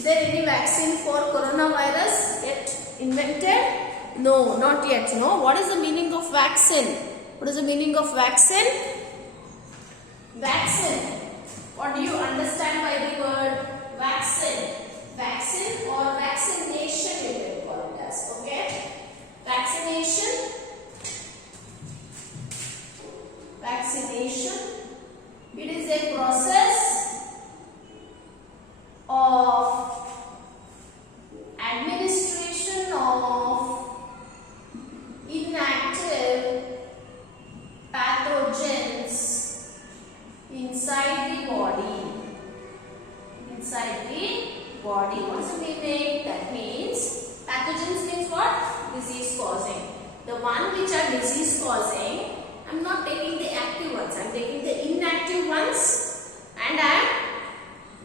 Is there any vaccine for coronavirus yet invented? No, not yet. No. What is the meaning of vaccine? What is the meaning of vaccine? Vaccine. What do you understand by the word vaccine? Vaccine or vaccination we can call it as. Okay. Vaccination. Vaccination. It is a process of administration of inactive pathogens inside the body. Inside the body. What's the meaning? That means pathogens means what? Disease causing. The one which are disease causing, I am not taking the active ones. I am taking the inactive ones and I am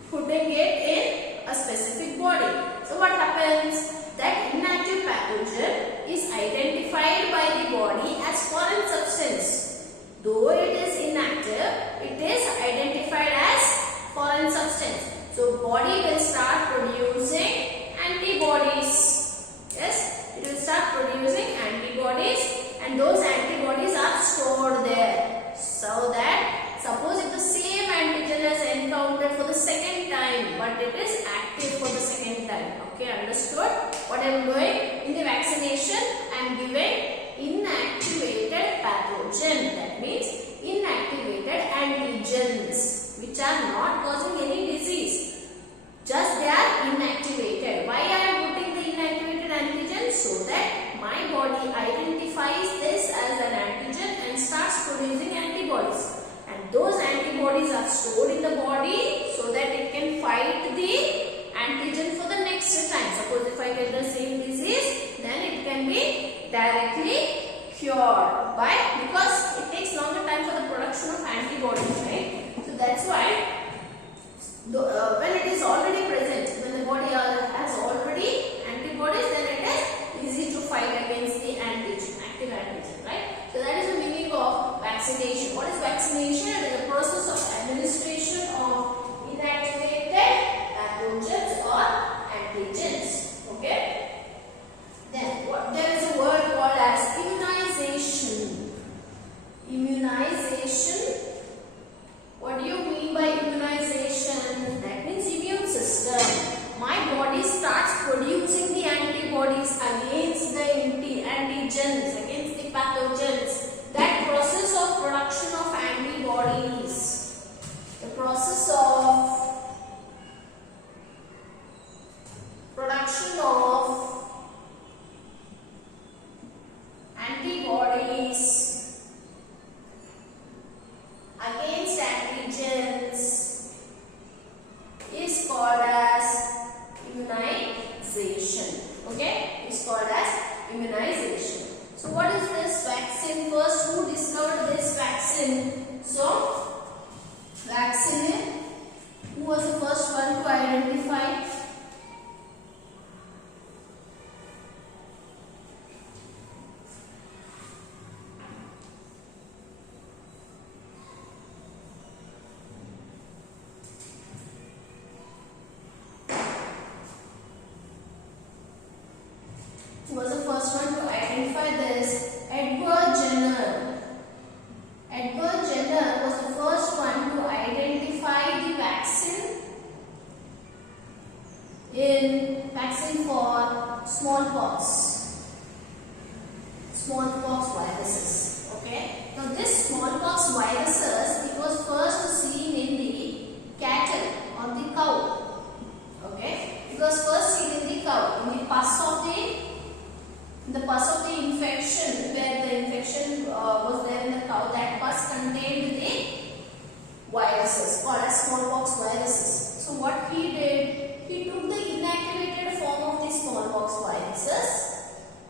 putting it in a specific body. So what happens? That inactive pathogen is identified by the body as foreign substance. Though it is inactive, it is identified as foreign substance. So body will start producing antibodies. Yes, it will start producing antibodies, and those antibodies are stored there. So that suppose if the same antigen is encountered for the second time, but it is active for the second time. Okay, understood? What I am doing in the vaccination, I am giving inactivated pathogen. That means inactivated antigens which are not causing any disease. Just they are inactivated. Why I am putting the inactivated antigen? So that my body identifies this as an antigen and starts producing antibodies. And those antibodies are stored in the body so that it can fight the antigen for the next time. Suppose if I get the same disease, then it can be directly cured because it takes longer time for the production of antibodies, right? So that's why when it is already present, when the body has already antibodies, then it is easy to fight against the antigen, active antigen, right? So that is the meaning of vaccination. What is vaccination? It is a process of administration of inactivated pathogens or antigens. Okay. Then there is a word called as immunization. Immunization. What do you mean by immunization? That means immune system. My body starts producing the antibodies against the antigens, against the pathogens. That process of production of antibodies, the process of production of antibodies against antigens is called as immunization. Okay, it's called as immunization. So what is this vaccine? First, who discovered this vaccine? So vaccine, who was the first one to identify? Who was the first one to identify this? Edward Jenner. Edward Jenner was the first one to identify the vaccine for smallpox. Smallpox viruses. Okay. Now this smallpox viruses, it was first seen in the cattle or the cow. Okay. It was first seen in the cow, in the pus of the infection, where the infection was there in the cow, that pus contained the viruses called as smallpox viruses. So what he did, he took the inactivated form of the smallpox viruses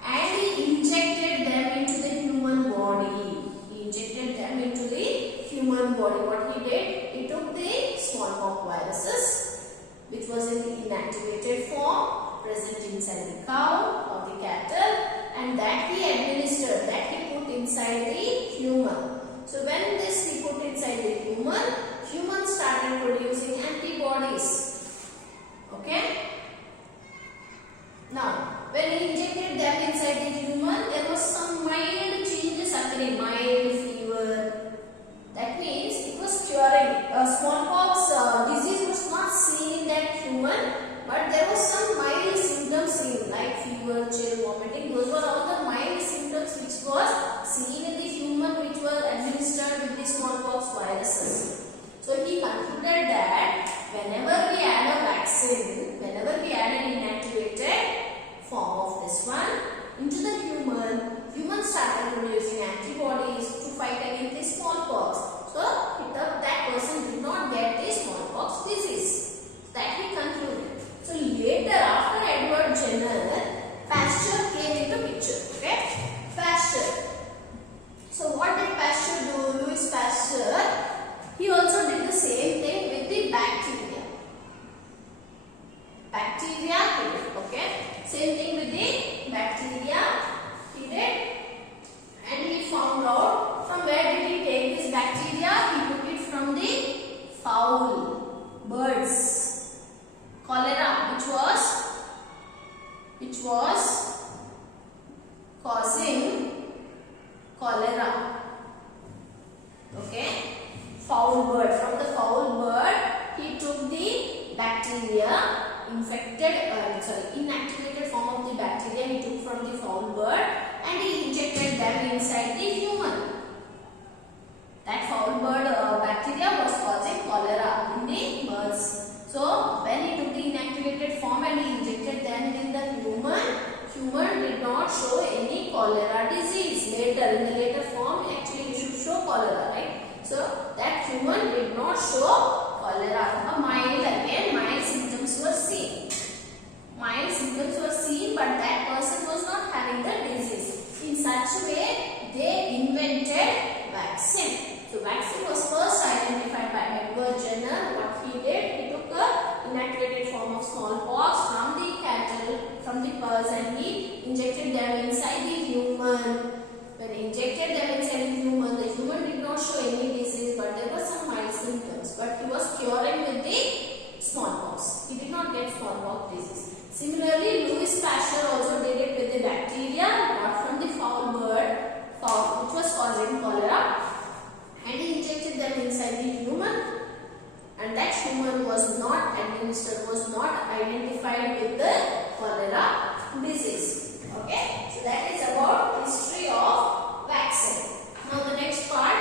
and he injected them into the human body. He injected them into the human body. What he did, he took the smallpox viruses which was in the inactivated form present inside the cow or the cattle, and that he administered, that he put inside the human. So when this he put inside the human started producing antibodies. Okay. fever, chill, vomiting. Those were all the mild symptoms which was seen in the human, which were administered with the smallpox viruses. So he concluded that whenever we add a vaccine, whenever we add an inactivated form of this one into the humans started producing antibodies to fight against the smallpox. So that person did not get the smallpox disease. That he concluded. So later, after Edward Jenner, Pasteur came into picture. Okay, Pasteur. So what did Pasteur do? Louis Pasteur. He also did the same thing with the bacteria. Bacteria he did. Okay, same thing with the bacteria he did, and he found out from where did he take this bacteria? He took it from the fowl, birds. Cholera, which was causing cholera. Okay, foul bird. From the foul bird, he took the bacteria, inactivated form of the bacteria. He took from the foul bird and he injected them inside the human. That foul bird bacteria was causing cholera in the birds. So when he took the inactivated form and he injected them in the human did not show any cholera disease. Later, in the later form, actually he should show cholera, right? So that human did not show cholera. Mild symptoms were seen. Mild symptoms were seen, but that person was not having the disease. In such a way, they invented vaccine. So vaccine was first identified by Edward Jenner. What he did, he took a inactivated form of smallpox from the cattle, from the birds, and he injected them inside the human. When he injected them inside the human did not show any disease, but there were some mild symptoms. But he was curing with the smallpox. He did not get smallpox disease. Similarly, Louis Pasteur also did it with the bacteria got from the foul bird, which was causing cholera, and he injected them inside the human, and that human was not administered, was not identified with the cholera disease. Okay, so that is about history of vaccine. Now the next part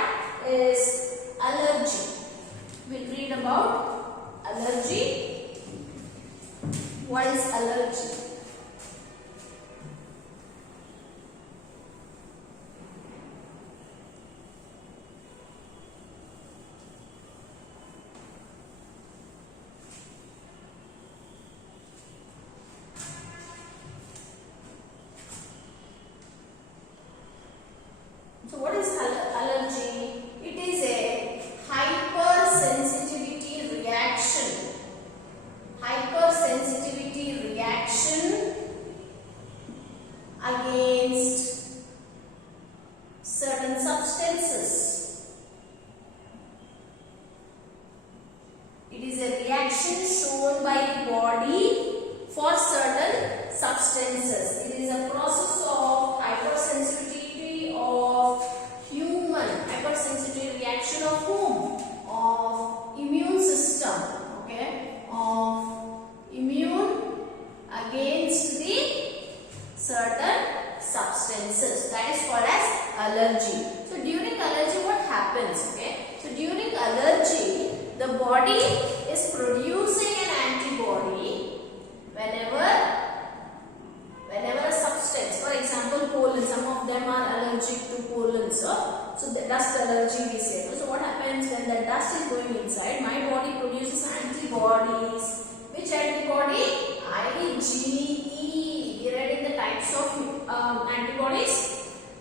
is allergy. We'll read about allergy. What is allergy? So what is allergy? It is a hypersensitivity reaction. Hypersensitivity reaction against certain substances. It is a reaction shown by the body for certain substances. It is a process of hypersensitivity of human. Hypersensitivity reaction of whom? Of immune system. Okay, of immune against the certain substances. That is called as allergy. So during allergy, what happens? Okay, so during allergy, the body is producing an antibody whenever a substance, for example pollen, some of them are allergic to pollen, so the dust allergy we say. So what happens when the dust is going inside, my body produces antibodies. Which antibody? IgE. We read in the types of antibodies.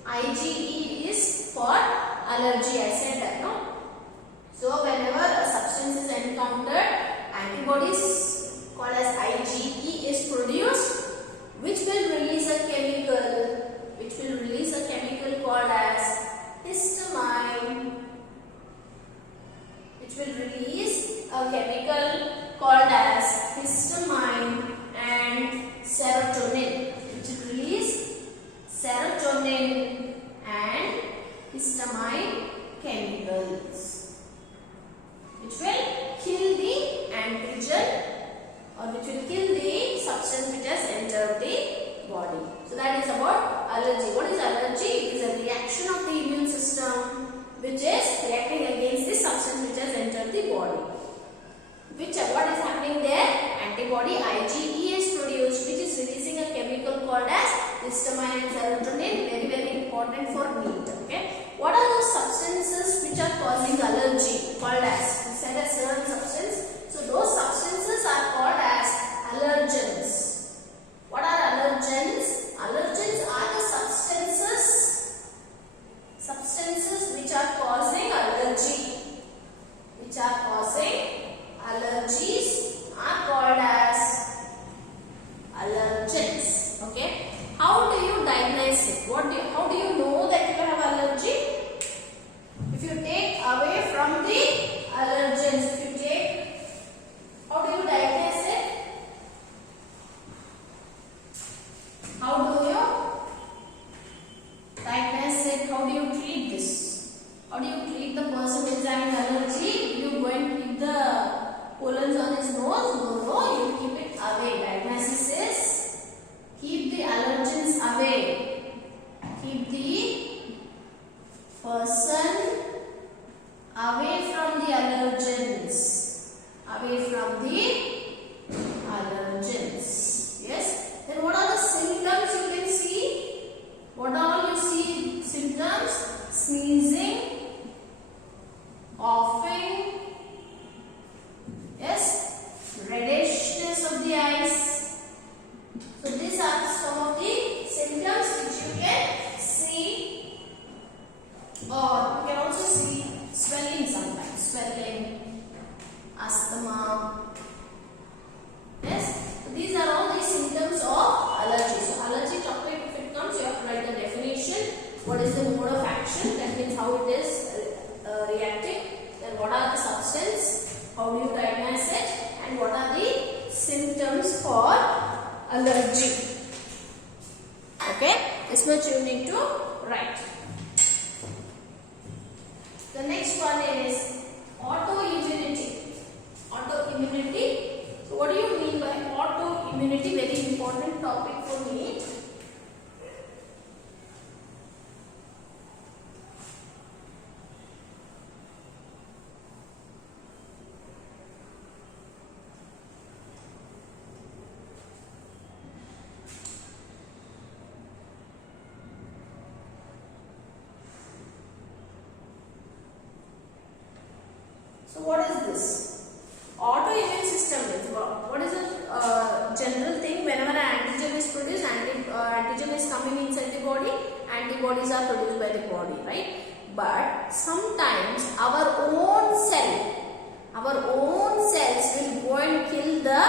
IgE is for allergy. I said that, no? So whenever a substance is encountered, antibodies called as IgE is produced, which will release a chemical, called as histamine, and serotonin, and histamine chemicals, which will kill the antigen, or which will kill the substance which has entered the body. So that is about allergy. What is allergy? It is a reaction of the immune system which is reacting against the substance which has entered the body. What is happening there? Antibody IgE is produced, which is releasing a chemical called as histamine and serotonin. Very important for meat. Okay. What are those substances which are causing allergy? Called as, we said a certain substance. So those substances are called as allergens. What are allergens? Allergens are the substances which are causing allergy. Which are causing allergies are called as allergens. Okay. How do you diagnose it? How do you know that you have allergy? If you take away from the allergens, how do you diagnose it? How do you diagnose it? How do you treat this? How do you treat the person who is having allergy? Do you go and keep the pollens on his nose? No, you keep it away. Diagnosis is keep the allergens away. Keep the person away from the allergens. Away from the allergens. Yes. Then what are the symptoms you can see? What are all you see symptoms? Sneezing, coughing, yes, reddishness of the eyes. So these are some of the symptoms which you can see, or you can also see swelling sometimes, asthma. Yes, so these are all the symptoms of allergy. So allergy topic, if it comes, you have to write the definition. What is the mode of action? That means how it is reacting. Then what are the substance? How do you diagnose it? And what are the symptoms for allergy? Okay, this much you need to write. The next one is autoimmunity. Autoimmunity. So what do you mean by autoimmunity? Very important topic for me. So what is this? Autoimmune system is what is a general thing. Whenever an antigen is produced, antigen is coming inside the body, antibodies are produced by the body, right? But sometimes our own cells will go and kill the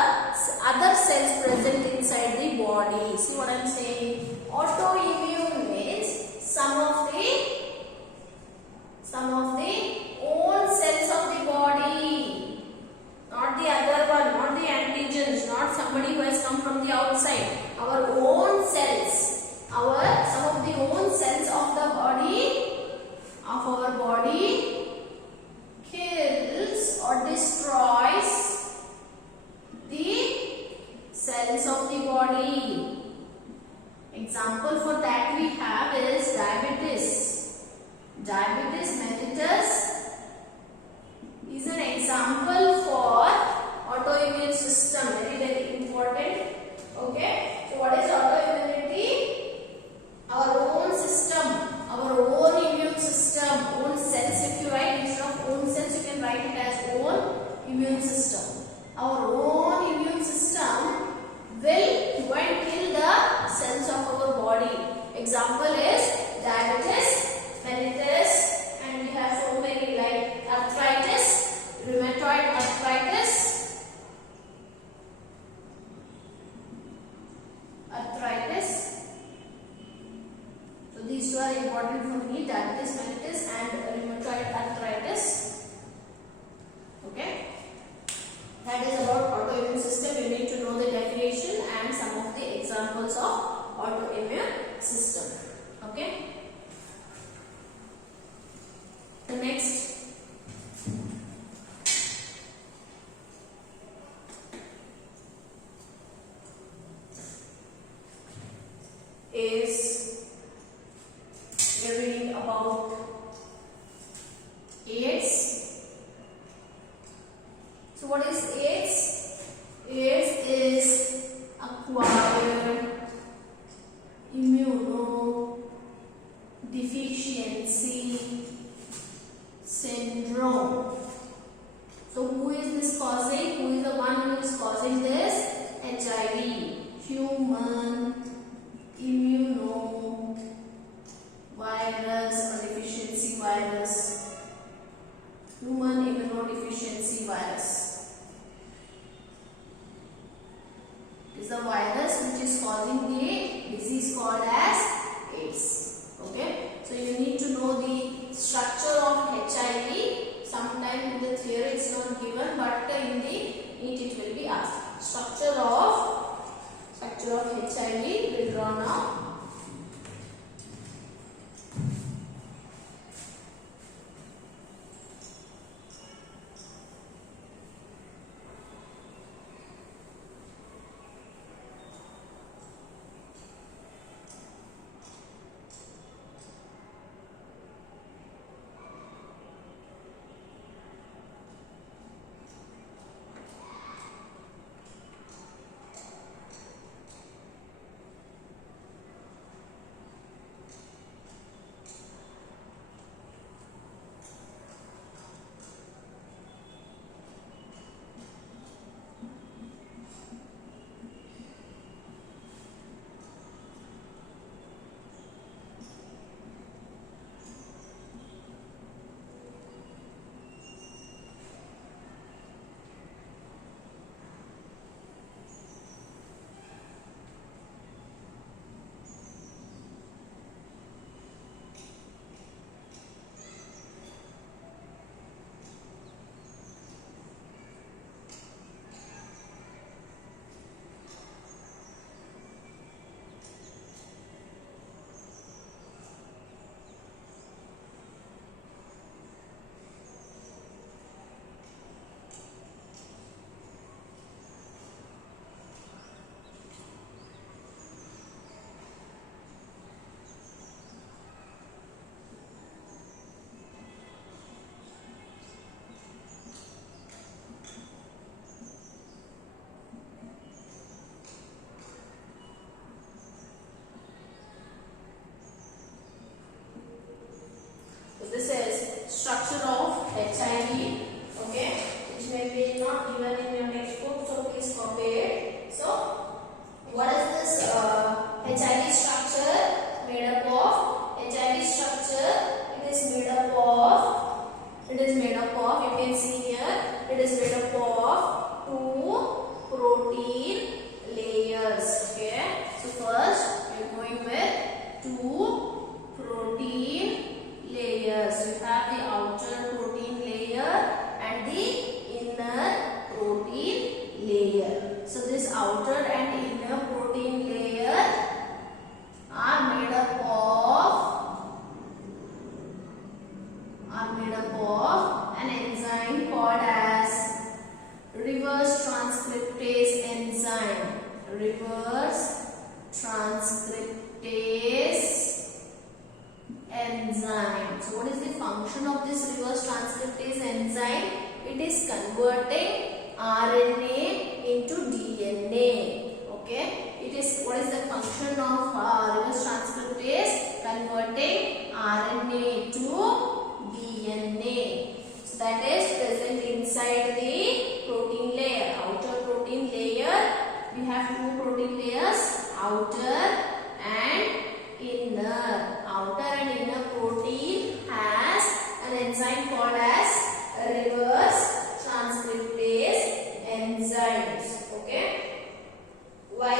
other cells present inside the body. See what I am saying? Autoimmune means some of the own cells of the body, not the other one, not the antigens, not somebody who has come from the outside. Our own cells, some of the own cells of the body, of our body, kills or destroys the cells of the body. Example for that we have is diabetes. Diabetes mellitus is an example for autoimmune system. Very important. Okay. So what is autoimmunity? Our own system, our own immune system, own cells. If you write instead of own cells, you can write it as own immune system. Our own immune system will go and kill the cells of our body. Example is diabetes mellitus, and we have so many like arthritis, rheumatoid arthritis, So these two are important for me: diabetes mellitus and rheumatoid arthritis. Okay, that is about autoimmune system. You need to know the definition and some of the examples of autoimmune system. Okay. So what is AIDS? AIDS is acquired immunodeficiency syndrome. So who is this causing? Who is the one who is causing this? HIV, human immunovirus or deficiency virus. Human immunodeficiency virus is the virus which is causing the disease called as AIDS. Okay, so you need to know the structure of HIV. Sometimes in the theory it's not given, but in the NEET it will be asked. Structure of HIV will draw now. This is structure of HIV, okay, which may be not given in your textbook, so please copy it. So, what is this HIV structure made up of? HIV structure, it is made up of, you can see here, it is made up of 2 protein layers, okay. So, first we are going with 2 protein layers. You have the outer protein layer and the inner protein layer. So this outer and inner protein layer are made up of an enzyme called as reverse transcriptase enzyme. Reverse transcriptase enzyme. So what is the function of this reverse transcriptase enzyme? It is converting RNA into DNA. Okay, what is the function of reverse transcriptase? Converting RNA to DNA. So that is present inside the protein layer, outer protein layer. We have 2 protein layers, outer and inner. Outer and inner protein has an enzyme called as reverse transcriptase enzymes. Okay, why?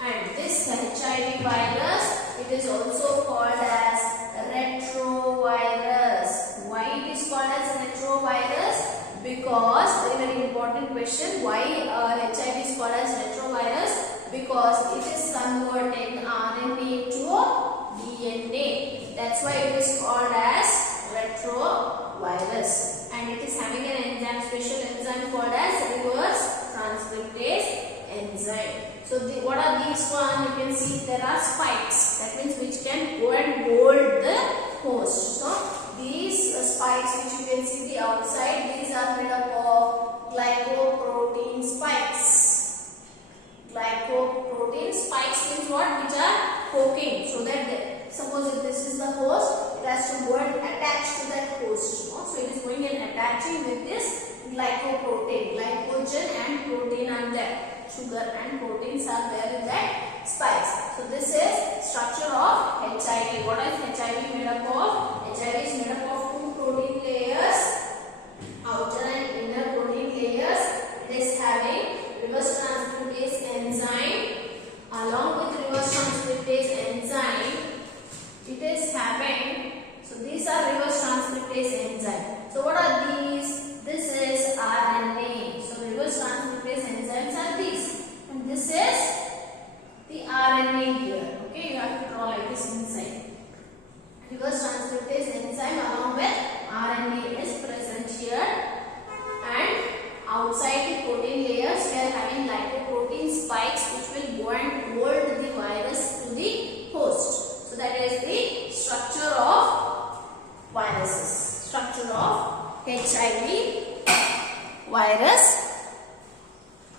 And this HIV virus, it is also called as retrovirus. Why it is called as retrovirus? Because very important question. Why HIV is called as retrovirus? Because it is converting RNA to DNA. That's why it is called as retrovirus. And it is having an enzyme, special enzyme called as reverse transcriptase enzyme. So what are these one? You can see there are spikes. That means which can go and hold the host. So these spikes which you can see, the attaching with this glycoprotein. Glycogen and protein are there. Sugar and proteins are there in that spikes. So this is structure of HIV. What is HIV made up of? HIV is made up of two protein layers, outer and inner protein layers. It is having reverse transcriptase enzyme. Along with reverse transcriptase enzyme, it is having, so these are reverse transcriptase enzyme. So what are these? This is RNA. So reverse transcriptase enzymes are these, and this is the RNA here. Okay, you have to draw like this inside. Reverse transcriptase enzyme along with RNA is present here, and outside the protein layers we are having lipoprotein spikes which will go and hold the virus to the host. So that is the structure of viruses, structure of HIV virus.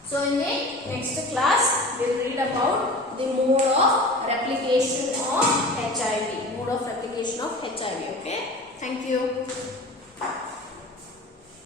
So in the next class we will read about the mode of replication of HIV. Mode of replication of HIV. Okay. Thank you.